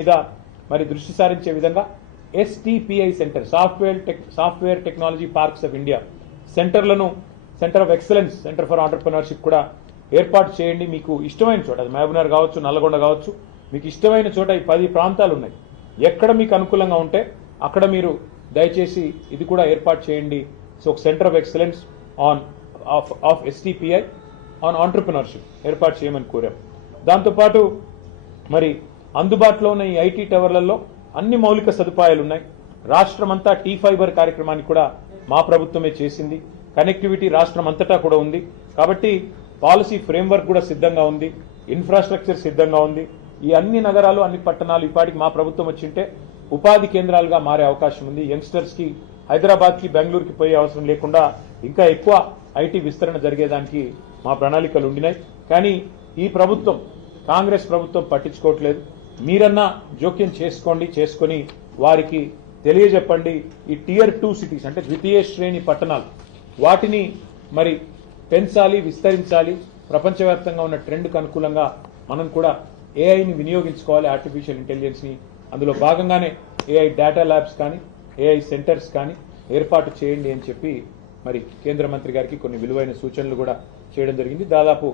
మీద మరి దృష్టి సారించే విధంగా STPI centre software technology parks of India సెంటర్లను centre of excellence centre for entrepreneurship కూడా ఏర్పాటు చేయండి. మీకు ఇష్టమైన చోట అది మహబూబ్‌నగర్ కావచ్చు, నల్లగొండ కావచ్చు, మీకు ఇష్టమైన చోట ఈ 10 ప్రాంతాలు ఉన్నాయి. ఎక్కడ మీకు అనుకూలంగా ఉంటే అక్కడ మీరు దయచేసి ఇది కూడా ఏర్పాటు చేయండి. So centre of excellence of STPI on entrepreneurship ఏర్పాటు చేయమని కోరాం. దాంతోపాటు మరి అందుబాటులో ఉన్న ఈ ఐటీ టవర్లలో అన్ని మౌలిక సదుపాయాలు ఉన్నాయి. రాష్ట్రమంతా టీ ఫైబర్ కార్యక్రమాన్ని కూడా మా ప్రభుత్వమే చేసింది. కనెక్టివిటీ రాష్ట్రం అంతటా కూడా ఉంది. కాబట్టి పాలసీ ఫ్రేమ్వర్క్ కూడా సిద్ధంగా ఉంది, ఇన్ఫ్రాస్ట్రక్చర్ సిద్ధంగా ఉంది. ఈ అన్ని నగరాలు అన్ని పట్టణాలు ఇప్పటికి మా ప్రభుత్వం వచ్చింటే ఉపాధి కేంద్రాలుగా మారే అవకాశం ఉంది. యంగ్స్టర్స్ కి హైదరాబాద్కి బెంగళూరుకి పోయే అవసరం లేకుండా ఇంకా ఎక్కువ ఐటీ విస్తరణ జరిగేదానికి మా ప్రణాళికలు ఉండినాయి. కానీ ఈ ప్రభుత్వం కాంగ్రెస్ ప్రభుత్వం పట్టించుకోవట్లేదు. మీరన్నా జోక్యం చేసుకొని వారికి తెలియజెప్పండి. ఈ టియర్ 2 సిటీస్ అంటే ద్వితీయ శ్రేణి పట్టణాలు వాటిని మరి పెంచాలి, విస్తరించాలి. ప్రపంచవ్యాప్తంగా ఉన్న ట్రెండ్కు అనుకూలంగా మనం కూడా ఏఐని వినియోగించుకోవాలి, ఆర్టిఫిషియల్ ఇంటెలిజెన్స్ ని. అందులో భాగంగానే ఏఐ డేటా ల్యాబ్స్ కానీ ఏఐ సెంటర్స్ కానీ ఏర్పాటు చేయండి అని చెప్పి మరి కేంద్ర మంత్రి గారికి కొన్ని విలువైన సూచనలు కూడా చేయడం జరిగింది. దాదాపు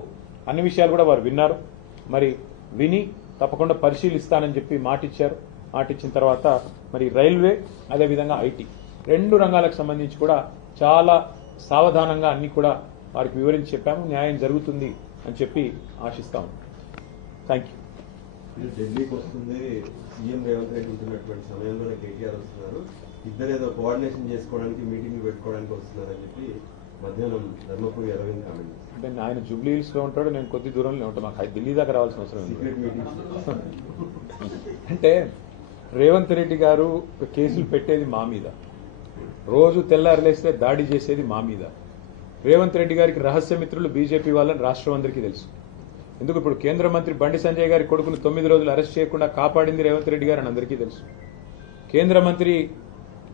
అన్ని విషయాలు కూడా వారు విన్నారు. మరి విని తప్పకుండా పరిశీలిస్తానని చెప్పి మాటిచ్చారు. మాటిచ్చిన తర్వాత మరి రైల్వే అదేవిధంగా ఐటీ 2 రంగాలకు సంబంధించి కూడా చాలా సావధానంగా అన్ని కూడా వారికి వివరించి చెప్పాము. న్యాయం జరుగుతుంది అని చెప్పి ఆశిస్తాము. Thank you. ఢిల్లీకి వస్తుంది సీఎం రేవంత్ రెడ్డి ఉంటున్నటువంటి సమయంలోనే కేటీఆర్ వస్తున్నారు. ఇద్దరేదో కోఆర్డినేషన్ చేసుకోవడానికి మీటింగ్ పెట్టుకోవడానికి వస్తున్నారని చెప్పి మధ్యాహ్నం ధర్మపురి అరవింద్ కామెంట్. అంటే ఆయన జూబ్లీ హిల్స్ లో ఉంటాడు, నేను కొద్ది దూరంలో ఉంటాను. మాకు ఢిల్లీ దాకా రావాల్సిన అవసరం లేదు. అంటే రేవంత్ రెడ్డి గారు కేసులు పెట్టేది మా మీద, రోజు తెల్లారులేస్తే దాడి చేసేది మా మీద. రేవంత్ రెడ్డి గారికి రహస్య మిత్రులు బీజేపీ వాళ్ళని రాష్ట్రం అందరికీ తెలుసు. ఎందుకు ఇప్పుడు కేంద్ర మంత్రి బండి సంజయ్ గారి కొడుకును 9 రోజులు అరెస్ట్ చేయకుండా కాపాడింది రేవంత్ రెడ్డి గారు అని అందరికీ తెలుసు. కేంద్ర మంత్రి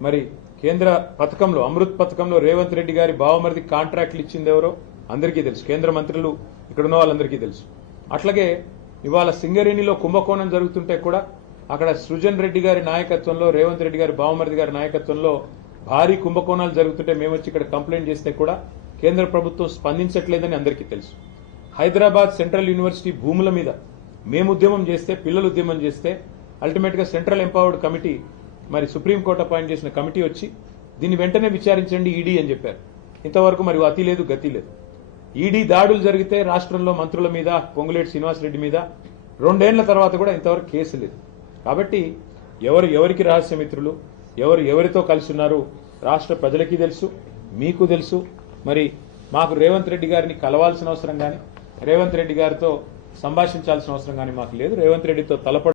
మరి కేంద్ర పథకంలో అమృత్ పథకంలో రేవంత్ రెడ్డి గారి బావమరిది కాంట్రాక్ట్లు ఇచ్చింది ఎవరో అందరికీ తెలుసు. కేంద్ర మంత్రులు ఇక్కడ ఉన్న వాళ్ళందరికీ తెలుసు. అట్లాగే ఇవాళ సింగరేణిలో కుంభకోణం జరుగుతుంటే కూడా అక్కడ సృజన్ రెడ్డి గారి నాయకత్వంలో రేవంత్ రెడ్డి గారి బావమరిది గారి నాయకత్వంలో భారీ కుంభకోణాలు జరుగుతుంటే మేము వచ్చి ఇక్కడ కంప్లైంట్ చేస్తే కూడా కేంద్ర ప్రభుత్వం స్పందించట్లేదని అందరికీ తెలుసు. హైదరాబాద్ సెంట్రల్ యూనివర్సిటీ భూముల మీద మేము ఉద్యమం చేస్తే, పిల్లలు ఉద్యమం చేస్తే అల్టిమేట్ గా సెంట్రల్ ఎంపవర్డ్ కమిటీ మరి సుప్రీంకోర్టు అపాయింట్ చేసిన కమిటీ వచ్చి దీన్ని వెంటనే విచారించండి ఈడీ అని చెప్పారు. ఇంతవరకు మరి అతి లేదు గతి లేదు. ఈడీ దాడులు జరిగితే రాష్ట్రంలో మంత్రుల మీద, పొంగులేటి శ్రీనివాసరెడ్డి మీద 2 ఏళ్ల తర్వాత కూడా ఇంతవరకు కేసు లేదు. కాబట్టి ఎవరికి రహస్య మిత్రులు, ఎవరితో కలిసి ఉన్నారు రాష్ట్ర ప్రజలకి తెలుసు, మీకు తెలుసు. మరి మాకు రేవంత్ రెడ్డి గారిని కలవాల్సిన అవసరం కానీ రేవంత్ రెడ్డి గారితో సంభాషించాల్సిన అవసరం కానీ మాకు లేదు. రేవంత్ రెడ్డితో తలపడ